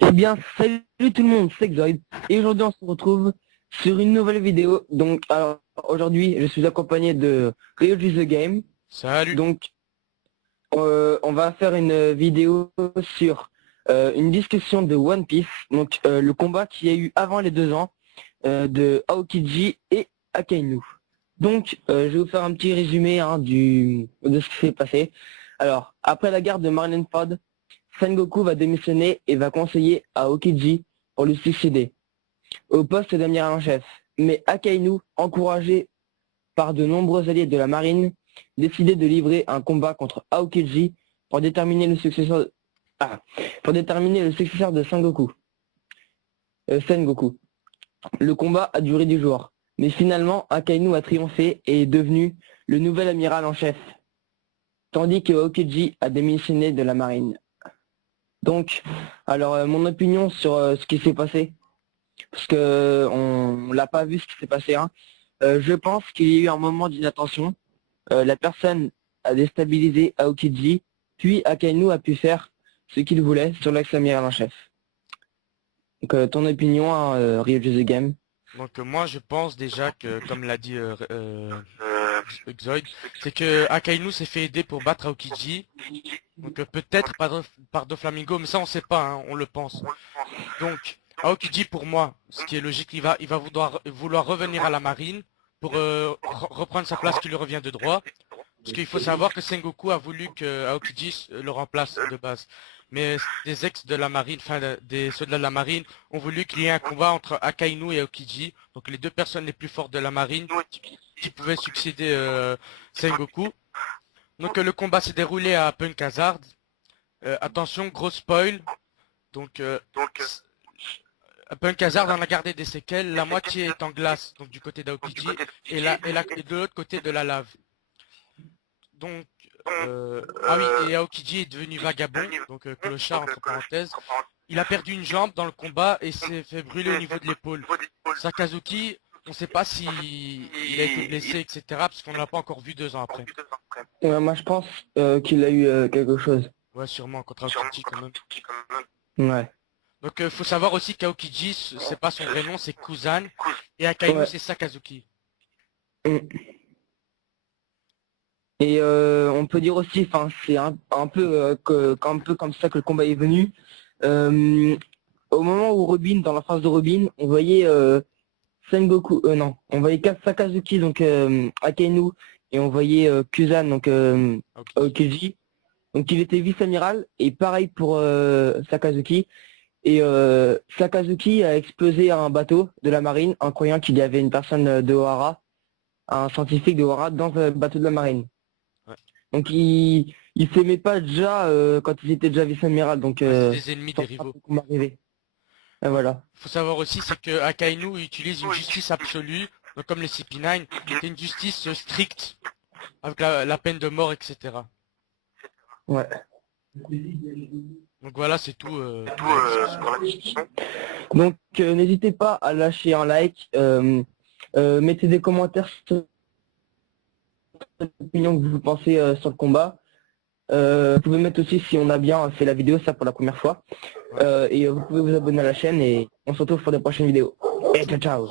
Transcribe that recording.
Eh bien, salut tout le monde, c'est Xoid. Et aujourd'hui, on se retrouve sur une nouvelle vidéo. Donc, alors, aujourd'hui, je suis accompagné de Ryo the Game. Salut. Donc, on va faire une vidéo sur une discussion de One Piece. Donc, le combat qu'il y a eu avant les 2 ans de Aokiji et Akainu. Donc, je vais vous faire un petit résumé de ce qui s'est passé. Alors, après la guerre de Marineford, Sengoku va démissionner et va conseiller à Aokiji pour le succéder au poste d'amiral en chef. Mais Akainu, encouragé par de nombreux alliés de la marine, décidait de livrer un combat contre Aokiji pour déterminer le successeur, de Sengoku. Le combat a duré 10 jours, mais finalement Akainu a triomphé et est devenu le nouvel amiral en chef, tandis que Aokiji a démissionné de la marine. Donc, alors mon opinion sur ce qui s'est passé, parce que on l'a pas vu ce qui s'est passé, hein. Je pense qu'il y a eu un moment d'inattention. La personne a déstabilisé Aokiji, puis Akainu a pu faire ce qu'il voulait sur l'ex-amiral en chef. Donc ton opinion, hein, Ryo the Game. Donc moi je pense déjà que comme l'a dit Xoid, c'est que Akainu s'est fait aider pour battre Aokiji. Donc peut-être par Doflamingo, mais ça on sait pas, hein, on le pense. Donc Aokiji pour moi, ce qui est logique, il va vouloir revenir à la marine pour reprendre sa place qui lui revient de droit. Parce qu'il faut savoir que Sengoku a voulu que Aokiji le remplace de base. Mais des ex de la marine, des soldats de la marine, ont voulu qu'il y ait un combat entre Akainu et Aokiji, donc les deux personnes les plus fortes de la marine qui pouvaient succéder Sengoku. Donc le combat s'est déroulé à Punk Hazard. Attention, gros spoil. Donc à Punk Hazard, on a gardé des séquelles. La moitié est en glace, donc du côté d'Aokiji, et de l'autre côté de la lave. Donc, ah oui, et Aokiji est devenu vagabond, donc clochard entre parenthèses. Il a perdu une jambe dans le combat et s'est fait brûler au niveau de l'épaule. Sakazuki, on ne sait pas si il a été blessé, etc. Parce qu'on ne l'a pas encore vu 2 ans après. Ouais, moi je pense qu'il a eu quelque chose. Ouais, sûrement contre Aokiji quand même. Ouais. Donc, faut savoir aussi qu'Aokiji, c'est pas son vrai nom, c'est Kuzan, et Akainu, Ouais. c'est Sakazuki. Mm. Et on peut dire aussi, enfin c'est un peu comme ça que le combat est venu. Euh, Au moment où Robin, dans la phase de Robin, on voyait Sengoku, non, on voyait Sakazuki, donc Akainu, et on voyait Kuzan, donc Aokiji. Aokiji. Donc il était vice-amiral, et pareil pour Sakazuki. Et Sakazuki a explosé un bateau de la marine en croyant qu'il y avait une personne de Ohara, un scientifique de Ohara, dans le bateau de la marine. Ouais. Donc il s'aimait pas déjà quand ils étaient déjà vice-amiral, donc Ouais, c'est des ennemis, ça des sera rivaux. beaucoup arrivé. Et voilà. Faut savoir aussi, c'est que Akainu utilise une justice absolue, donc comme les CP9, c'est une justice stricte, avec la peine de mort, etc. Ouais. Donc voilà, c'est tout pour la discussion. Donc n'hésitez pas à lâcher un like, mettez des commentaires sur l'opinion que vous pensez sur le combat. Vous pouvez mettre aussi si on a bien fait la vidéo, ça pour la première fois. Ouais. Et vous pouvez vous abonner à la chaîne et on se retrouve pour des prochaines vidéos. Et ciao ciao.